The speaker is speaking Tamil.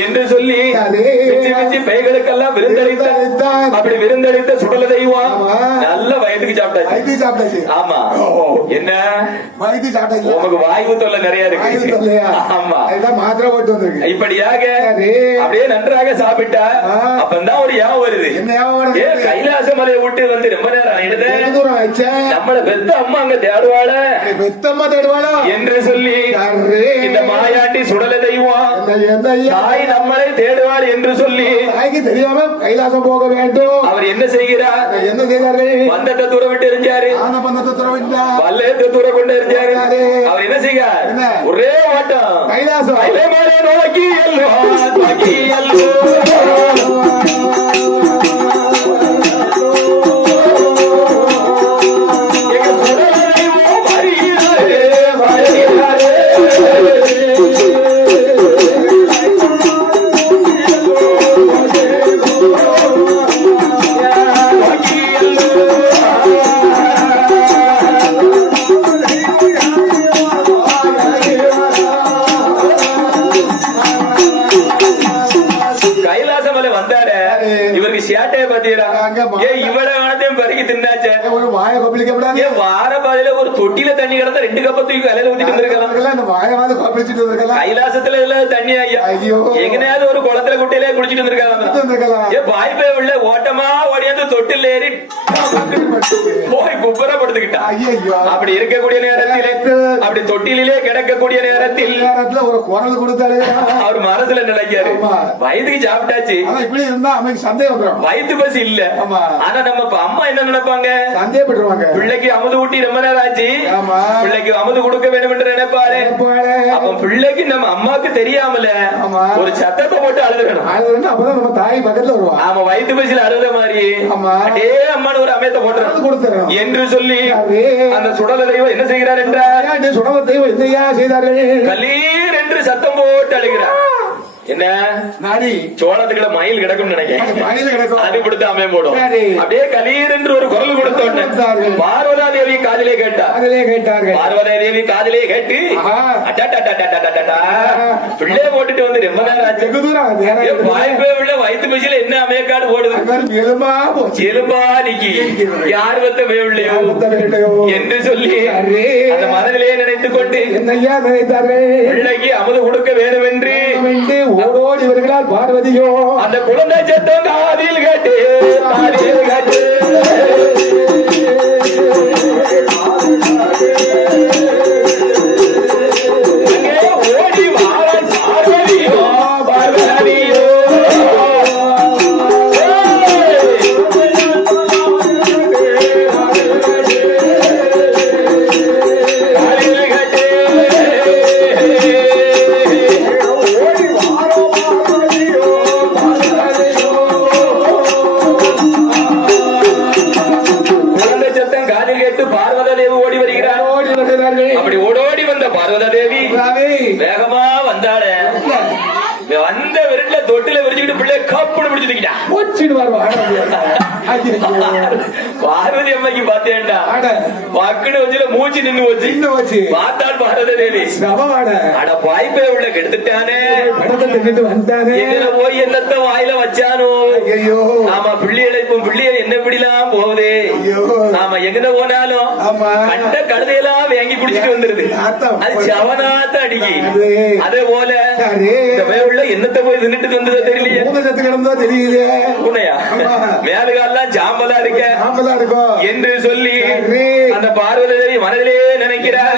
என்று சொல்லி சரி. பிச்சு பிச்சு பைகளுக்கெல்லாம் விருந்தளித்த. அப்படி விருந்தளித்த சுடல தெய்வம். நல்ல வயதுக்கு சாப்பிட்டாச்சு சாப்பிட்டாச்சு ஆமா. என்ன வைத்தி சாப்பிட்டாச்சு உமக்கு வாய்வு தொல்லை நிறைய இருக்கு ஆமா மாத்திரை போட்டு வந்திருக்கு இப்படியாக. அப்படியே நன்றாக சாப்பிட்டா. அப்பந்தான் ஒரு யாவும் வருது என்ன ஞாபகம் ஏ? கைலாச மலையை விட்டு வந்து ரொம்ப நேரம் ஆயிடுது? நம்மள பெத்த அம்மா அங்க தேடுவாள பெத்தம்மா தேடுவாளோ? என்று சொல்லி. இந்த மாயாண்டி சுடல தெய்வம்? தாய் நம்மளை தேடுவாள் என்று சொல்லி தாய்க்கு தெரியாம கைலாசம் போக வேண்டும். அவர் என்ன செய்கிறார்? என்ன செய்தாரு பந்தத்தை தூர விட்டு எரிஞ்சாரு. பந்தத்தை துறவிட்டா வல்லயத்தை தூர கொண்டு எரிஞ்சாரு. அவர் என்ன செய்கிறார்? ஒரே ஓட்டம். கைலாசம். நோக்கி எல்லோ நோக்கி எல்லோ. இவருக்கு சேட்டையை பாத்தீரா அங்க பா- ஏ இவ்வளவு வேணத்தையும் பறிக்கி தின்னாச்சே? ஒரு வாய கொப்பளிக்க கூடாது ஏன் வார பாதையில ஒரு தொட்டில தண்ணி கிடந்தா ரெண்டு கப்ப தூக்கி கலையில ஊத்திட்டு வந்திருக்கலாம். இந்த வாய வந்து கொப்பளிச்சுட்டு வந்திருக்கலாம். கைலாசத்துல இல்ல தண்ணி ஐயா. எங்கனையாவது ஒரு குளத்துல குட்டையிலே குளிச்சிட்டு வந்திருக்காங்க வந்திருக்கலாம். ஏ பாய்ப்பே உள்ள ஓட்டமா ஓடியாந்து தொட்டில் ஏறி போய் குப்புற படுத்துக்கிட்டா ஐயோ அப்படி இருக்கக்கூடிய நேரத்தில் அப்படி தொட்டிலே கிடக்கக்கூடிய நேரத்தில் ஒரு குரல் கொடுத்தாரு அவர் மனசுல நினைக்காரு. வயதுக்கு சாப்பிட்டாச்சு. இப்படி இருந்தா அமைக்கு சந்தேகம் வயிற்று பசி இல்ல. ஆமா. ஆனா நம்ம அம்மா என்ன நினைப்பாங்க? சந்தேகப்பட்டுருவாங்க பிள்ளைக்கு அமுது ஊட்டி ரொம்ப நேரம் ஆச்சு ஆமா. பிள்ளைக்கு அமுது கொடுக்க வேண்டும் என்று நினைப்பாரு. அப்ப பிள்ளைக்கு நம்ம அம்மாக்கு தெரியாமல. ஒரு சத்தத்தை போட்டு வந்து அப்பதான் வாய் பக்கத்துல வருவான் ஆமா வயிற்று பசியில அழுத மாதிரி. ஆமா. அடே அம்மானு ஒரு அமைத்த போட்டுறது கொடுத்துறோம் என்று சொல்லி அந்த சுடல தெய்வம் என்ன செய்கிறார் என்றால் சுடல தெய்வம் என்னையா செய்தார்கள்? கலீர் என்று சத்தம் போட்டு அழுகிறார். என்ன? நாடி. சோளத்துக்குள்ள மயில் கிடக்கும் நினைக்கிறேன். அது கொடுத்து அமையம் போடும். அப்படியே கலீர் என்று ஒரு குரல் கொடுத்தோன்னு பார்வதா தேவி காதிலே கேட்டா. காதிலே கேட்டாங்க பார்வதா தேவி காதிலே கேட்டு பிள்ளைய போட்டுட்டு வந்து ரொம்ப வெகு தூரம் நேரம் என் வாய்ப்பே உள்ள வயிற்று பசியில என்ன அமையக்காடு ஓடுது. எலும்பா போச்சு. எலும்பா நிக்கி யார் வந்த வேவில்லையோ. என்று சொல்லி. அந்த மனதிலே நினைத்துக் கொண்டு என்னையா நினைத்தார்கள் பிள்ளைக்கு அமுது கொடுக்க வேண்டும் என்று என்று ஓடோடி வருகிறார் பார்வதியோ. அந்த குழந்தை சத்தம் காதில் கேட்டு பார்வதா தேவி. வேகமா வந்தாளே. வந்த விரட்ல தொட்டில விரிச்சுக்கிட்டு பிள்ளை கப்புன்னு பிடிச்சிருக்கிட்டா பார்வதி அம்மைக்கு பார்த்தேன்டா. ஆட பக்குன்னு வச்சுல மூச்சு நின்னு வச்சு வச்சு பார்த்தாள் பார்வதா தேவி. அட வாய்ப்பே உள்ள கெடுத்துட்டானே. படத்தை தின்னுட்டு வந்தானே. எங்கன போய் என்னத்த வாயில வச்சானோ? ஐயோ ஆமா பிள்ளைகளை இப்ப இப்படிலாம் ஆமா எங்க போனாலும் கண்ட வாங்கி குடிச்சிட்டு வந்துருது. அது போய் தின்னுட்டு வந்ததோ தெரியலையே. கிடந்தா உண்மையா மேலுகாலாம் ஜாம்பலா இருக்க. என்று சொல்லி அந்த பார்வதி மனதிலே நினைக்கிறார்.